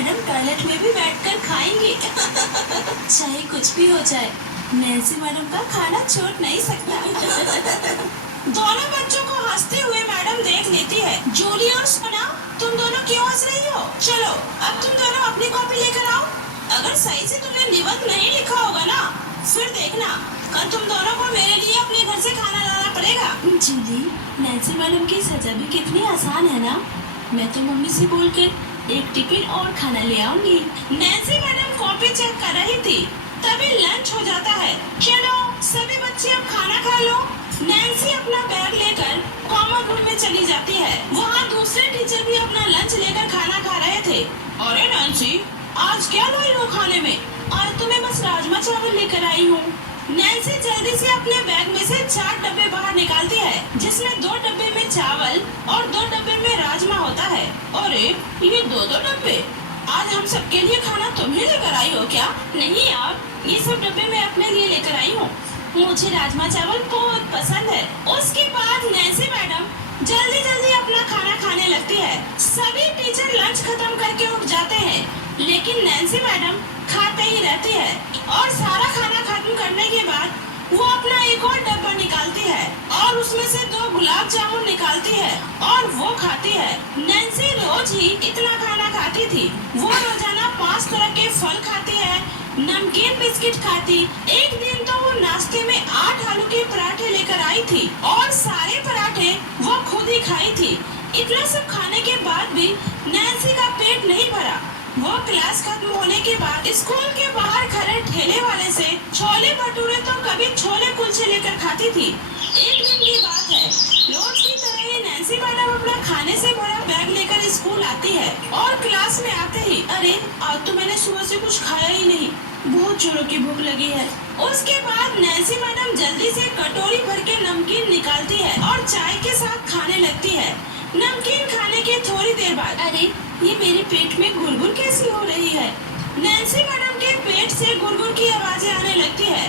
Madam toilet में भी बैठकर खाएंगी। चाहे कुछ भी हो जाए, नैन्सी मैडम का खाना छूट नहीं सकता। दोनों बच्चों को हंसते हुए मैडम देख लेती है। जूली और सोना, तुम दोनों क्यों हंस रही हो? चलो अब तुम दोनों अपनी कॉपी लेकर आओ। अगर सही से तुमने निबंध नहीं लिखा होगा ना, फिर देखना कल तुम दोनों को मेरे लिए अपने घर से खाना लाना पड़ेगा। जूली, नैन्सी मैडम की सजा भी कितनी आसान है ना। मैं तो मम्मी से बोलकर एक टिफिन और खाना ले आऊंगी। नैन्सी मैडम कॉपी चेक कर रही थी, तभी लंच हो जाता है। चलो सभी बच्चे अब खाना खा लो। नैन्सी अपना बैग लेकर कॉमन रूम में चली जाती है। वहाँ दूसरे टीचर भी अपना लंच लेकर खाना खा रहे थे। अरे नैन्सी, आज क्या लाई हो खाने में? आज तो मैं बस राजमा चावल लेकर आई हूँ। नैन्सी जल्दी से अपने बैग में से 4 डब्बे बाहर निकालती है, जिसमें 2 डब्बे में चावल और 2 डब्बे में राजमा होता है। अरे ये 2-2 डब्बे, आज हम सबके लिए खाना तुम ही लेकर आई हो क्या? नहीं यार, ये सब डब्बे मैं अपने लिए लेकर आई हूँ। मुझे राजमा चावल बहुत पसंद है। उसके बाद नैन्सी मैडम जल्दी जल्दी अपना खाना खाने लगती है। सभी टीचर लंच खत्म करके उठ जाते हैं, लेकिन नैन्सी मैडम खाते ही रहती है और सारा खाना खत्म करने के बाद वो अपना एक और डब्बा निकालती है और उसमें से 2 गुलाब जामुन निकालती है और वो खाती है। नैन्सी रोज ही इतना खाना खाती थी। वो रोजाना 5 तरह के फल खाती है, नमकीन बिस्किट खाती। एक दिन तो वो नाश्ते में 8 आलू के पराठे लेकर आई थी और सारे पराठे वो खुद ही खाई थी। इतना सब खाने के बाद भी नैन्सी का पेट नहीं भरा। वो क्लास खत्म होने के बाद स्कूल के बाहर खड़े ठेले वाले से छोले भटूरे तो कभी छोले कुलचे लेकर खाती थी। एक दिन की बात है, रोज की तरह ही नैन्सी मैडम अपना खाने से भरा बैग लेकर स्कूल आती है और क्लास में आते ही, अरे आज तो मैंने सुबह से कुछ खाया ही नहीं, बहुत जोरों की भूख लगी है। उसके बाद नैन्सी मैडम जल्दी से कटोरी भर के नमकीन निकालती है और चाय के साथ खाने लगती है। नमकीन खाने के थोड़ी देर बाद, अरे ये मेरे पेट में गुड़गुड़ कैसी हो रही है? नैन्सी मैडम के पेट से गुड़गुड़ की आवाजें आने लगती है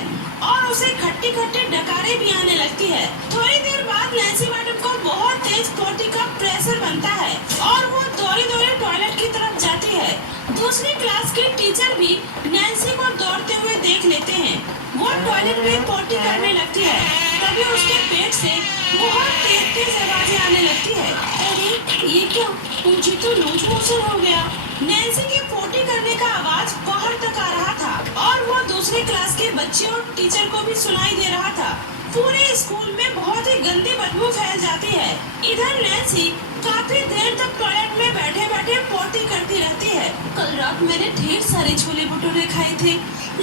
और उसे खट्टी खट्टी डकारें भी आने लगती है। थोड़ी देर बाद नैन्सी मैडम को बहुत तेज पोटी का प्रेशर बनता है और वो दौड़े दौड़े टॉयलेट की तरफ जाती है। दूसरी क्लास के टीचर भी नैन्सी को दौड़ते हुए देख लेते हैं। वो टॉयलेट में पोटी करने लगती है, तभी उसके पेट से बहुत तेज तेज आवाजें आने लगती है। अरे ये क्या, मुझे तो लूज मोशन हो गया। नैन्सी की पोटी करने का आवाज बाहर तक आ रहा था और वो दूसरे क्लास के बच्चे और टीचर को भी सुनाई दे रहा था। पूरे स्कूल में बहुत ही गंदी बदबू फैल जाती है। इधर नैन्सी काफी देर तक टॉयलेट में बैठे बैठे पोटी करती रहती है। कल रात मैंने ढेर सारे छोले भटूरे खाए थे,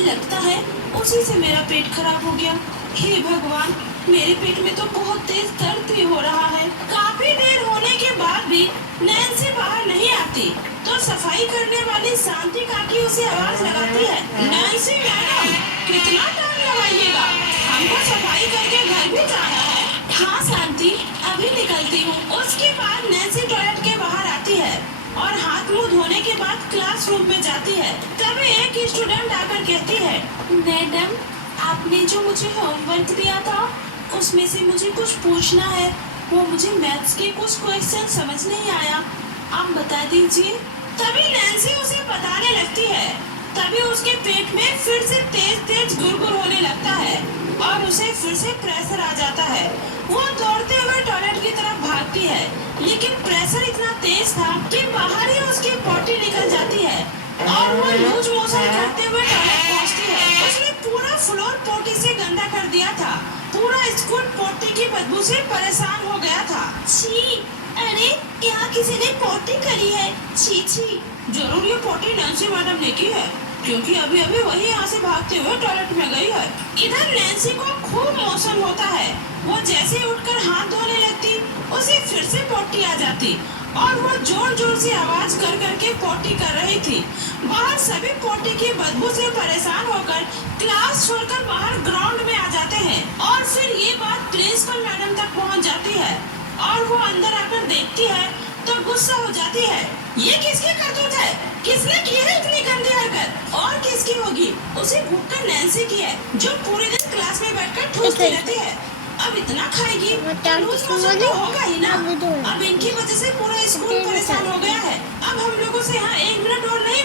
लगता है उसी से मेरा पेट खराब हो गया। हे भगवान, मेरे पेट में तो बहुत तेज दर्द भी हो रहा है। काफी देर होने के बाद भी नैन्सी बाहर नहीं आती तो सफाई करने वाली शांति काकी उसे आवाज लगाती है, नैन्सी मैडम कितना टाइम लगाइएगा, हमको सफाई करके घर भी जाना है। हाँ शांति, अभी निकलती हूँ। उसके बाद नैन्सी टॉयलेट के बाहर आती है और हाथ मुंह धोने के बाद क्लासरूम में जाती है। तभी एक स्टूडेंट आकर कहती है, मैडम आपने जो मुझे होमवर्क दिया था उसमें से मुझे कुछ पूछना है। वो मुझे मैथ्स के कुछ क्वेश्चन समझ नहीं आया, आप बता दीजिए। तभी नैन्सी उसे बताने लगती है। तभी उसके पेट में फिर से तेज तेज गुड़गुड़ होने लगता है और उसे फिर से प्रेशर आ जाता है। वो दौड़ते हुए टॉयलेट की तरफ भागती है, लेकिन प्रेशर इतना तेज था कि बाहर ही उसकी पोटी निकल जाती है और वो लूज मोशन करते हुए टॉयलेट पहुंचती है। उसने पूरा फ्लोर पोटी से गंदा कर दिया था। पूरा स्कूल पोटी की बदबू से परेशान हो गया था। छी, अरे यहाँ किसी ने पोटी करी है, छी छी। जरूर ये पोटी नैन्सी मैडम ने की है, क्योंकि अभी अभी वही यहाँ से भागते हुए टॉयलेट में गई है। इधर नैन्सी को खूब मोशन होता है। वो जैसे उठकर हाथ धोने लगती, उसे फिर से पोटी आ जाती और वो जोर जोर से आवाज कर करके पोटी कर रही थी। बाहर सभी पोटी की बदबू से परेशान होकर क्लास छोड़कर बाहर ग्राउंड में आ जाते हैं और फिर ये बात प्रिंसिपल मैडम तक पहुंच जाती है और वो अंदर आकर देखती है तो गुस्सा हो जाती है। ये किसकी करतूत है? किसने की है इतनी गंदी हरकत? और किसकी होगी? उसे भूखकर नैन्सी की है, जो पूरे दिन क्लास में बैठकर ठूसती रहती है। अब इतना खाएगी तो लूज मोशन तो होगा ही ना। अब इनकी वजह से पूरा स्कूल परेशान हो गया है। अब हम लोगों से यहाँ 1 मिनट और नहीं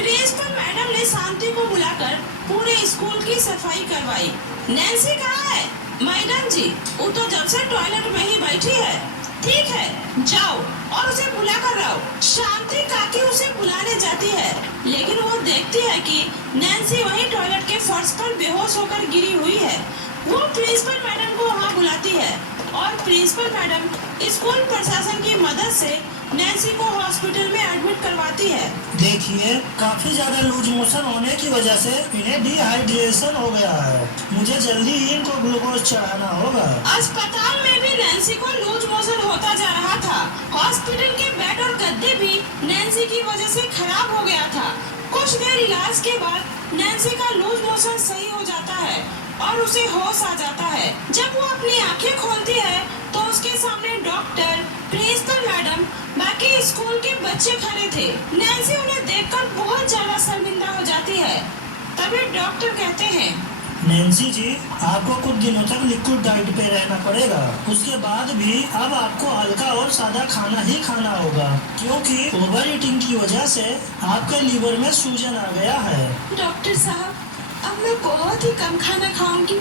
प्रिंसिपल मैडम ने शांति को बुलाकर पूरे स्कूल की सफाई करवाई। नैन्सी कहाँ है? मैडम जी, वो तो जब से टॉयलेट में ही बैठी है। ठीक है, जाओ और उसे बुला कर लाओ। शांति काकी उसे बुलाने जाती है, लेकिन वो देखती है कि नैन्सी वहीं टॉयलेट के फर्श पर बेहोश होकर गिरी हुई है। वो प्रिंसिपल मैडम को वहाँ बुलाती है और प्रिंसिपल मैडम स्कूल प्रशासन की मदद से नैन्सी को हॉस्पिटल में एडमिट करवाती है। देखिए, काफी ज्यादा लूज मोशन होने की वजह से इन्हें डिहाइड्रेशन हो गया है। मुझे जल्दी ही इनको ग्लूकोज चढ़ाना होगा। अस्पताल में भी नैन्सी को लूज मोशन होता जा रहा था। हॉस्पिटल के बेड और गद्दे भी नैन्सी की वजह से खराब हो गया था। कुछ देर इलाज के बाद नैन्सी का लूज मोशन सही हो जाता है और उसे होश आ जाता है। जब वो अपनी आंखें खोलती है तो उसके सामने डॉक्टर, प्रिंसिपल मैडम, बाकी स्कूल के बच्चे खड़े थे। नैन्सी उन्हें देखकर बहुत ज्यादा शर्मिंदा हो जाती है। तभी डॉक्टर कहते हैं, नैन्सी जी, आपको कुछ दिनों तक लिक्विड डाइट पे रहना पड़ेगा। उसके बाद भी अब आपको हल्का और सादा खाना ही खाना होगा, क्योंकि ओवर ईटिंग की वजह से आपके लीवर में सूजन आ गया है। डॉक्टर साहब, अब मैं बहुत ही कम खाना खाऊंगी।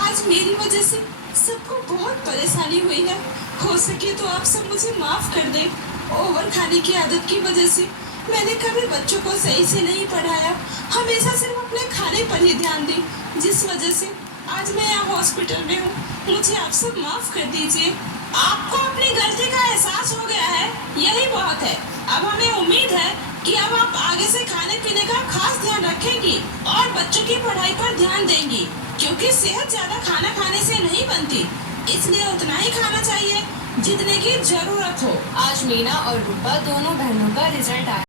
आज मेरी वजह से सबको बहुत परेशानी हुई है। हो सके तो आप सब मुझे माफ कर दें। ओवर खाने की आदत की वजह से मैंने कभी बच्चों को सही से नहीं पढ़ाया, हमेशा सिर्फ अपने खाने पर ही ध्यान दी, जिस वजह से आज मैं यहाँ हॉस्पिटल में हूँ। मुझे आप सब माफ कर दीजिए। आपको अपनी गलती का एहसास हो गया है, यही बहुत है। अब हमें उम्मीद है कि अब आप आगे से खाने पीने का खास ध्यान रखेंगी और बच्चों की पढ़ाई पर ध्यान देंगी, क्योंकि सेहत ज्यादा खाना खाने से नहीं बनती, इसलिए उतना ही खाना चाहिए जितने की जरूरत हो। आज मीना और रूपा दोनों बहनों का रिजल्ट आया।